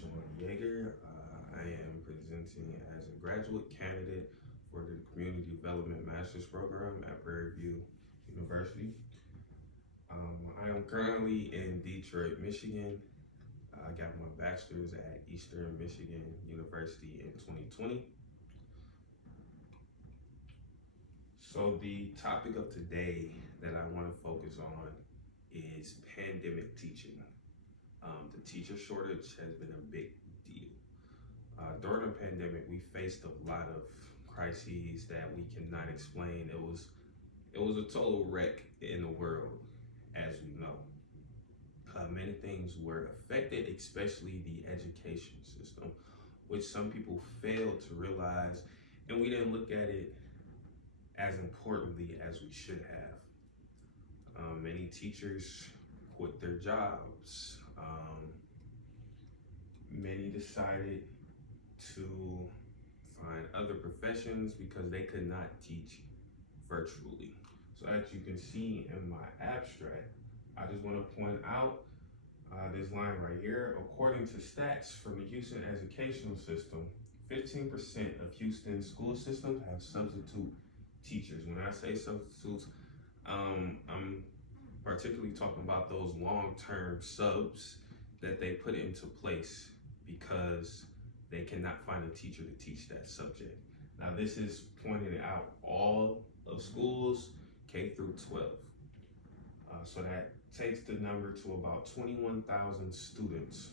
John Yeager. I am presenting as a graduate candidate for the Community Development Master's Program at Prairie View University. I am currently in Detroit, Michigan. I got my bachelor's at Eastern Michigan University in 2020. So the topic of today that I want to focus on is pandemic teaching. The teacher shortage has been a big deal. During the pandemic, we faced a lot of crises that we cannot explain. It was a total wreck in the world, as we know. Many things were affected, especially the education system, which some people failed to realize, and we didn't look at it as importantly as we should have. Many teachers quit their jobs. Many decided to find other professions because they could not teach virtually. So as you can see in my abstract, I just want to point out this line right here. According to stats from the Houston Educational System, 15% of Houston school systems have substitute teachers. When I say substitutes, I'm particularly talking about those long-term subs that they put into place because they cannot find a teacher to teach that subject. Now this is pointed out all of schools K through 12. So that takes the number to about 21,000 students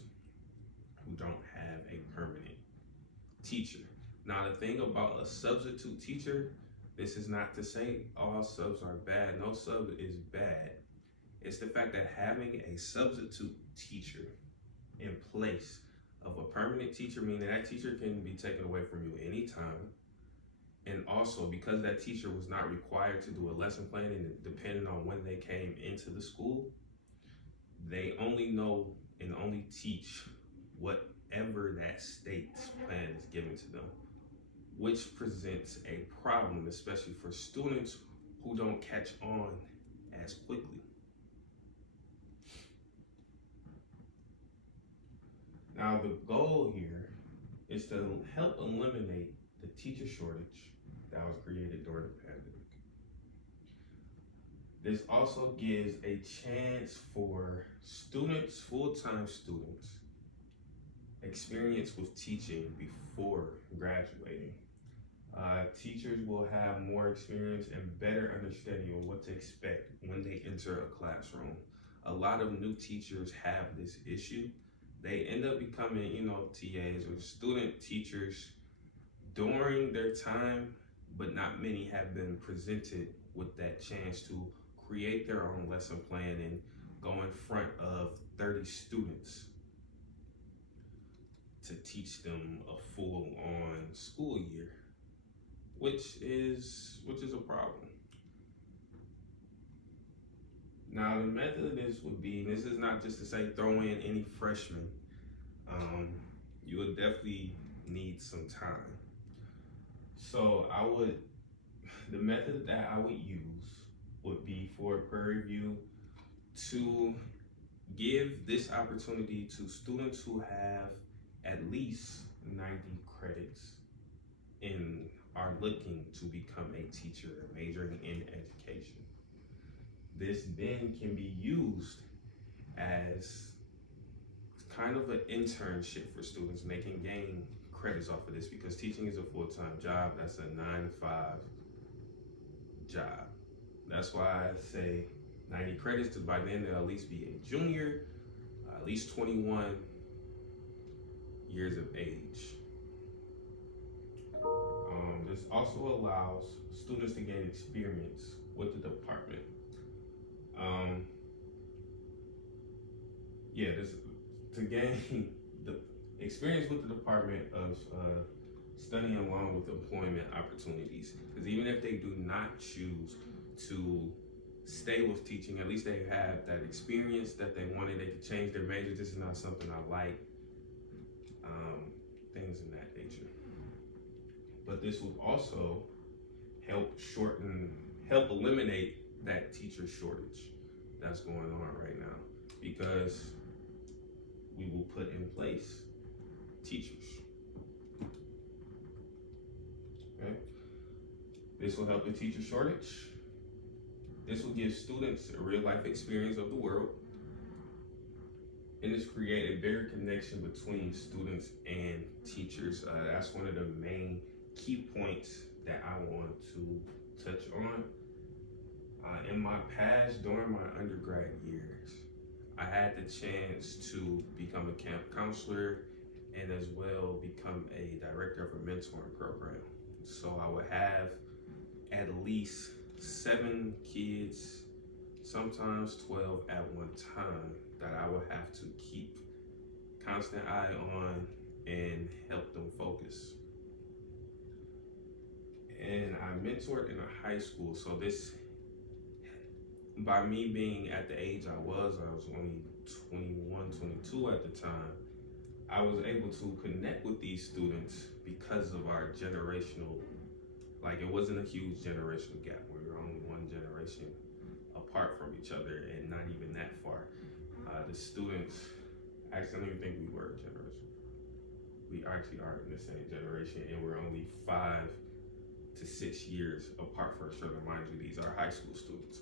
who don't have a permanent teacher. Now the thing about a substitute teacher, this is not to say all subs are bad. No sub is bad. It's the fact that having a substitute teacher in place of a permanent teacher, meaning that teacher can be taken away from you anytime. And also because that teacher was not required to do a lesson plan, and depending on when they came into the school, they only know and only teach whatever that state's plan is given to them, which presents a problem, especially for students who don't catch on as quickly. Now the goal here is to help eliminate the teacher shortage that was created during the pandemic. This also gives a chance for students, full-time students, experience with teaching before graduating. Teachers will have more experience and better understanding of what to expect when they enter a classroom. A lot of new teachers have this issue. They end up becoming, TAs or student teachers during their time, but not many have been presented with that chance to create their own lesson plan and go in front of 30 students to teach them a full-on school year, which is a problem. Now the method of this would be, this is not just to say throw in any freshmen. You would definitely need some time. So the method that I would use would be for Prairie View to give this opportunity to students who have at least 90 credits and are looking to become a teacher, majoring in education. This then can be used as kind of an internship for students, and they can gain credits off of this because teaching is a full-time job. That's a 9-to-5 job. That's why I say 90 credits, because by then they'll at least be a junior, at least 21 years of age. This also allows students to gain experience with the department. This to gain the experience with the department of studying along with employment opportunities. Because even if they do not choose to stay with teaching, at least they have that experience that they wanted. They could change their major. This is not something I like. Things in that nature. But this will also help eliminate that teacher shortage that's going on right now, because we will put in place teachers. Okay. This will help the teacher shortage. This will give students a real life experience of the world. And this create a better connection between students and teachers. That's one of the main key points that I want to touch on. In my past, during my undergrad years, I had the chance to become a camp counselor and as well become a director of a mentoring program. So I would have at least 7 kids, sometimes 12 at one time, that I would have to keep constant eye on and help them focus. And I mentored in a high school, so this, by me being at the age I was only 21, 22 at the time, I was able to connect with these students because of our generational, like it wasn't a huge generational gap. We were only one generation apart from each other and not even that far. The students, actually I don't even think we were a generation. We actually are in the same generation and we're only 5 to 6 years apart for sure. Mind you, these are high school students.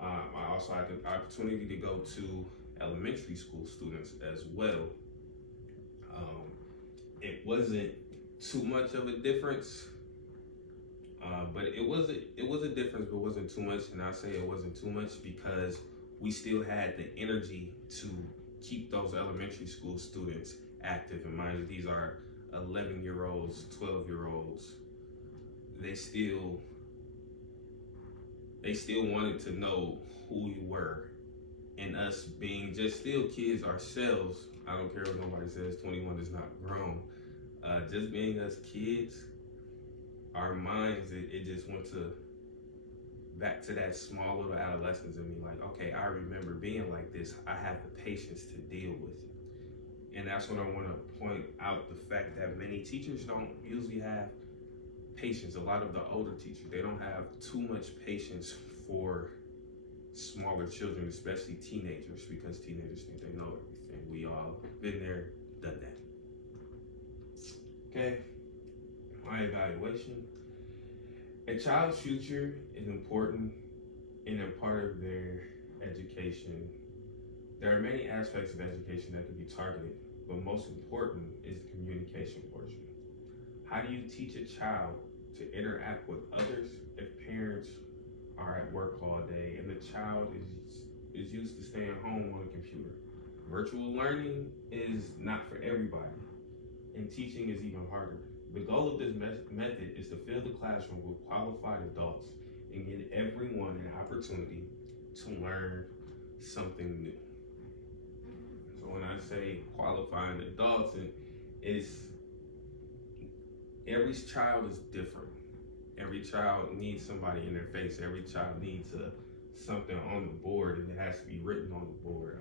I also had the opportunity to go to elementary school students as well. It wasn't too much of a difference, but it was a difference, but it wasn't too much. And I say it wasn't too much because we still had the energy to keep those elementary school students active. And mind you, these are 11-year-olds, 12-year-olds. They still wanted to know who you were, and us being just still kids ourselves. I don't care what nobody says, 21 is not grown. Just being us kids, our minds, it just went back to that small little adolescence and be like, okay, I remember being like this. I have the patience to deal with it. And that's what I want to point out, the fact that many teachers don't usually have patience. A lot of the older teachers, they don't have too much patience for smaller children, especially teenagers, because teenagers think they know everything. We all been there, done that. Okay, my evaluation. A child's future is important and a part of their education. There are many aspects of education that can be targeted, but most important is the communication portion. How do you teach a child to interact with others if parents are at work all day and the child is used to staying home on a computer? Virtual learning is not for everybody, and teaching is even harder. The goal of this method is to fill the classroom with qualified adults and give everyone an opportunity to learn something new. So when I say qualifying adults, every child is different. Every child needs somebody in their face. Every child needs something on the board, and it has to be written on the board.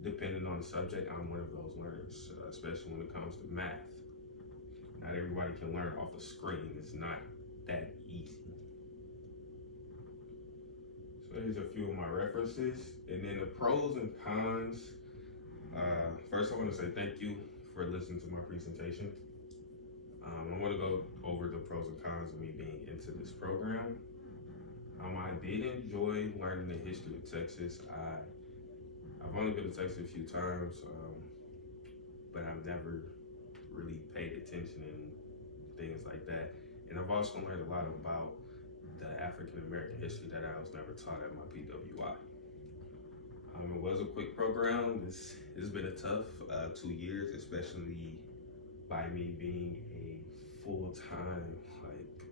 Depending on the subject, I'm one of those learners, especially when it comes to math. Not everybody can learn off a screen. It's not that easy. So here's a few of my references, and then the pros and cons. First, I want to say thank you for listening to my presentation. I want to go over the pros and cons of me being into this program. I did enjoy learning the history of Texas. I've only been to Texas a few times, but I've never really paid attention and things like that. And I've also learned a lot about the African American history that I was never taught at my PWI. It was a quick program. It's been a tough 2 years, especially by me being a full-time, like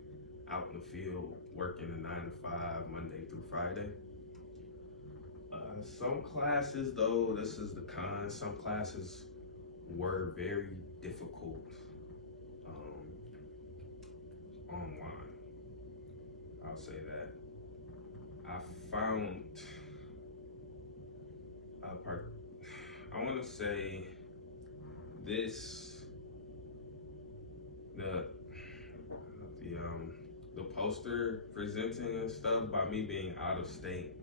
out in the field, working a 9 to 5, Monday through Friday. Some classes, though, this is the con, some classes were very difficult online. I'll say that. I found I want to say this, the poster presenting and stuff, by me being out of state,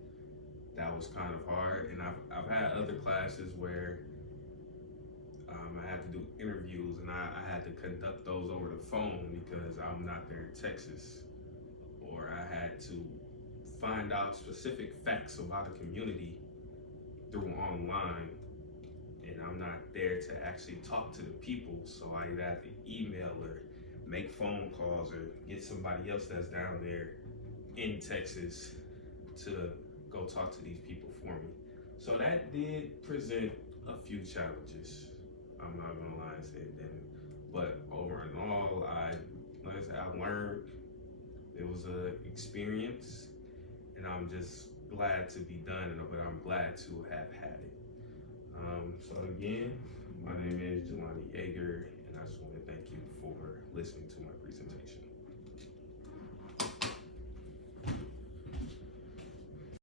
that was kind of hard. And I've had other classes where I had to do interviews, and I had to conduct those over the phone because I'm not there in Texas, or I had to find out specific facts about a community through online, and I'm not there to actually talk to the people. So I either have to email or make phone calls or get somebody else that's down there in Texas to go talk to these people for me. So that did present a few challenges. I'm not gonna lie and say it didn't. But over and all, like I said, I learned. It was an experience, and I'm just glad to be done, but I'm glad to have had it. So again, my name is Jelani Yeager, and I just want to thank you for listening to my presentation.